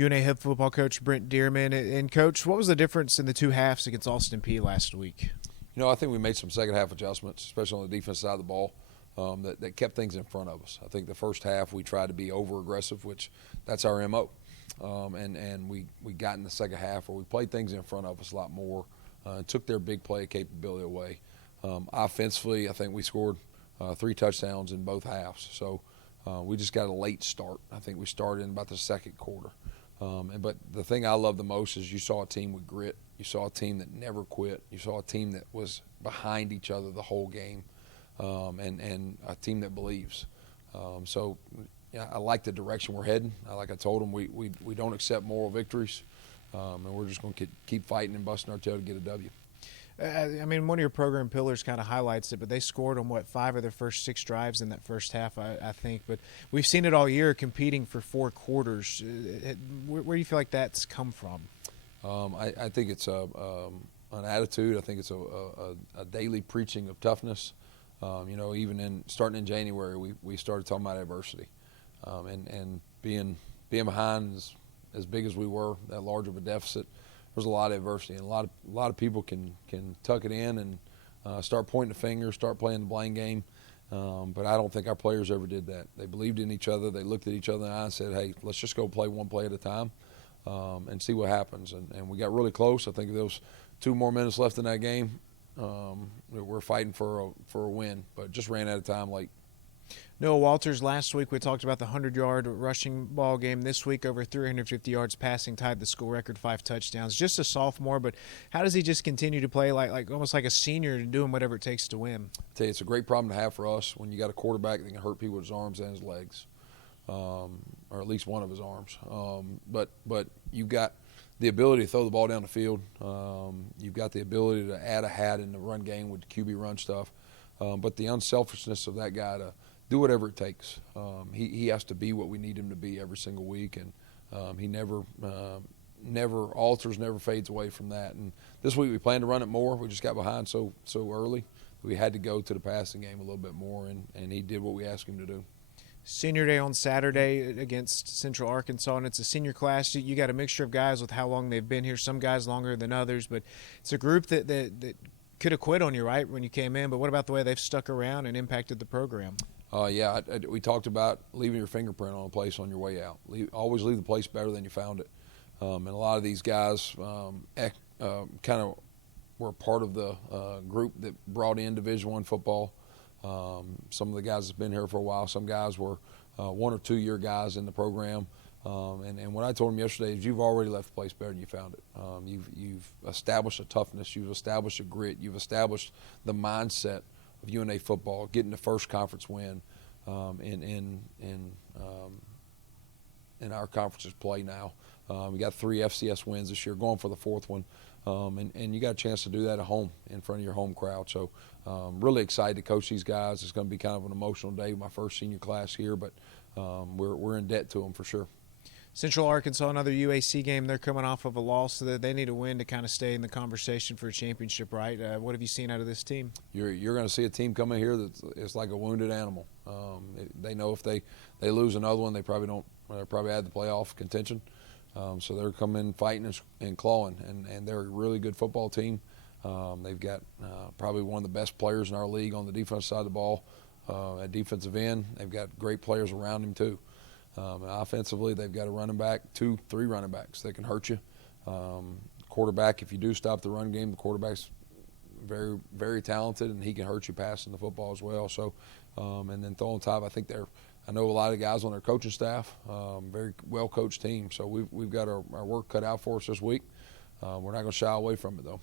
UNA head football coach Brent Dearman. And, Coach, what was the difference in the two halves against Austin Peay last week? I think we made some second-half adjustments, especially on the defense side of the ball, that kept things in front of us. I think the first half we tried to be over-aggressive, which that's our MO. And we got in the second half where we played things in front of us a lot more and took their big play capability away. Offensively, I think we scored 3 touchdowns in both halves. So we just got a late start. I think we started in about the second quarter. But the thing I love the most is you saw a team with grit. You saw a team that never quit. You saw a team that was behind each other the whole game, and a team that believes. So I like the direction we're heading. Like I told them, we don't accept moral victories, and we're just going to keep fighting and busting our tail to get a W. I mean, one of your program pillars kind of highlights it, but they scored on, 5 of their first 6 drives in that first half, I think. But we've seen it all year competing for 4 quarters. Where do you feel like that's come from? I think it's an attitude. I think it's a daily preaching of toughness. Even starting in January, we started talking about adversity. And being behind as big as we were, that large of a deficit, there's a lot of adversity, and a lot of people can tuck it in and start pointing the finger, start playing the blame game. But I don't think our players ever did that. They believed in each other. They looked at each other in the eye and said, "Hey, let's just go play one play at a time and see what happens." And we got really close. I think there was 2 more minutes left in that game. We're fighting for a win, but just ran out of time late. Noah Walters, last week we talked about the 100-yard rushing ball game. This week, over 350 yards passing, tied the school record, 5 touchdowns. Just a sophomore, but how does he just continue to play like almost like a senior, doing whatever it takes to win? I tell you, it's a great problem to have for us when you got a quarterback that can hurt people with his arms and his legs, or at least one of his arms. But you've got the ability to throw the ball down the field. You've got the ability to add a hat in the run game with the QB run stuff. But the unselfishness of that guy to do whatever it takes. He has to be what we need him to be every single week, and he never alters, never fades away from that. And this week we plan to run it more. We just got behind so early. We had to go to the passing game a little bit more, and he did what we asked him to do. Senior day on Saturday against Central Arkansas, and it's a senior class. You got a mixture of guys with how long they've been here, some guys longer than others, but it's a group that could have quit on you, right, when you came in. But what about the way they've stuck around and impacted the program? We talked about leaving your fingerprint on a place on your way out. Always leave the place better than you found it. And a lot of these guys kind of were part of the group that brought in Division I football. Some of the guys that's been here for a while. Some guys were 1 or 2 year guys in the program. And what I told them yesterday is you've already left the place better than you found it. You've established a toughness. You've established a grit. You've established the mindset of UNA football, getting the first conference win in our conference's play now. We got 3 FCS wins this year, going for the 4th one, and you got a chance to do that at home in front of your home crowd. So really excited to coach these guys. It's going to be kind of an emotional day, my first senior class here, but we're in debt to them for sure. Central Arkansas, another UAC game. They're coming off of a loss, so they need a win to kind of stay in the conversation for a championship, right? What have you seen out of this team? You're going to see a team come in here that's like a wounded animal. They know if they lose another one, they probably don't probably add the playoff contention. So they're coming fighting and clawing, and they're a really good football team. They've got probably one of the best players in our league on the defensive side of the ball. At defensive end, they've got great players around him too. Offensively, they've got a running back, 2, 3 running backs that can hurt you. Quarterback, if you do stop the run game, the quarterback's very, very talented, and he can hurt you passing the football as well. So, and then throwing top, I know a lot of guys on their coaching staff, very well-coached team. So we've got our work cut out for us this week. We're not going to shy away from it, though.